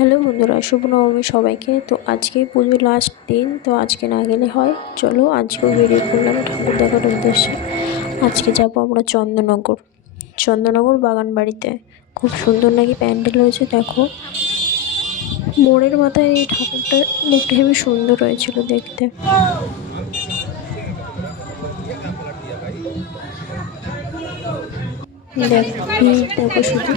Hello বন্ধুরা শুভ নবমী সবাইকে। তো আজকে পুজো লাস্ট দিন, তো আজকে না গেলে হয়। চলো আজকেও বেরিয়ে পড়লাম ঠাকুর দেখার উদ্দেশ্যে। আজকে যাব আমরা চন্দননগর। চন্দননগর বাগান বাড়িতে। খুব সুন্দর নাকি প্যান্ডেল হয়েছে, দেখো। মোড়ের মাথায় এই ঠাকুরটা মুখটা হেবি সুন্দর হয়েছিল দেখতে। দেখো শুধু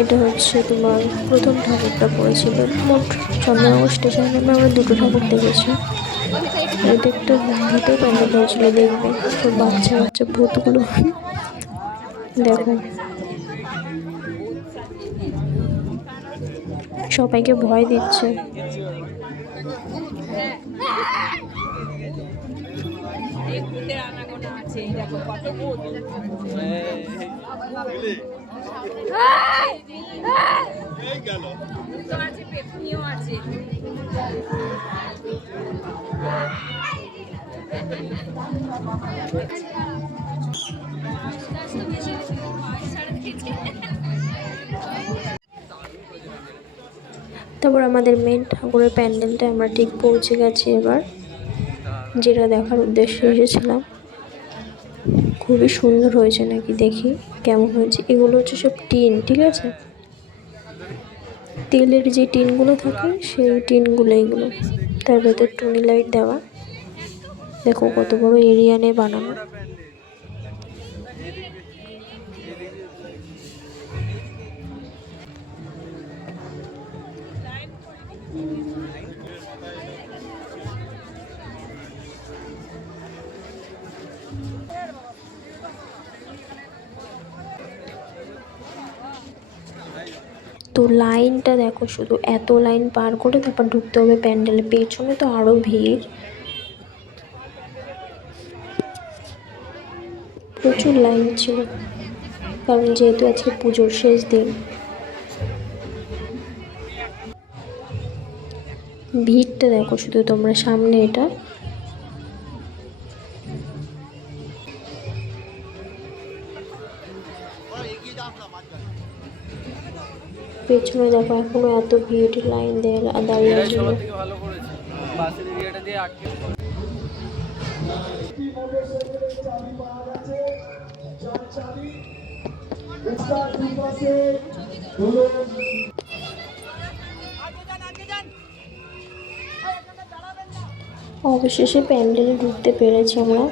এটা হচ্ছে তোমার প্রথম ঠাকুরটা পড়েছিল মোট চন্দ্রনগর স্টেশন আমরা দুটো ঠাকুর দেখেছি। এটা একটা ভূতের প্যান্ডেল হয়েছিল, দেখবে। তো বাচ্চা বাচ্চা ভূতগুলো। দেখো। সবাইকে ভয় দিচ্ছে। আছে তারপর আমাদের মেন ঠাকুরের প্যান্ডেলটা আমরা ঠিক পৌঁছে গেছি এবার যেটা দেখার উদ্দেশ্যে এসেছিলাম। খুবই সুন্দর হয়েছে নাকি দেখি কেমন হয়েছে। এগুলো হচ্ছে সব টিন, ঠিক আছে? তেলের যে টিনগুলো থাকে, সেই টিনগুলো এগুলো। তার ভেতর টুনি লাইট দেওয়া। দেখো কত বড় এরিয়া নিয়ে বানানো। তো লাইনটা দেখো শুধু এত লাইন পার করে তারপর ঢুকতে হবে প্যান্ডেলের পেছনে তো আরও ভিড়। প্রচুর লাইন ছিল, কারণ যেহেতু আজকে পুজোর শেষ দিন। ভিড়টা দেখো শুধু তোমরা সামনে এটা। পেছনে দেখো এখনও এত ভিড় লাইন দিয়ে দাঁড়িয়ে আটকে অবশেষে প্যান্ডেলে ঢুকতে পেরেছি আমরা।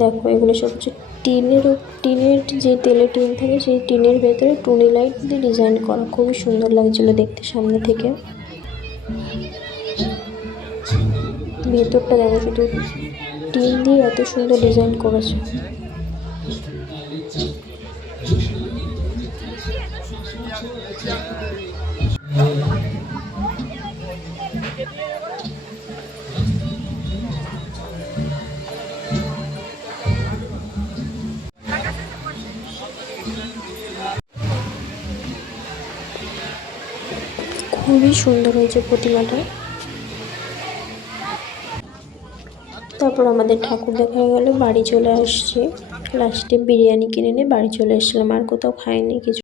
দেখো, এগুলো সব হচ্ছে টিনের টিনের যে তেলে টিন থাকে, সেই টিনের ভেতরে টুনি লাইট দিয়ে ডিজাইন করা। খুবই সুন্দর লাগছিল দেখতে সামনে থেকে। ভেতরটা দেখো, শুধু টিন দিয়ে এত সুন্দর ডিজাইন করেছে। খুবই সুন্দর হয়েছে প্রতিমাটা। তারপর আমাদের ঠাকুর দেখা গেল বাড়ি চলে আসছে। লাস্টে বিরিয়ানি কিনে নিয়ে বাড়ি চলে এসেছিলাম, আর কোথাও খাইনি, কিছু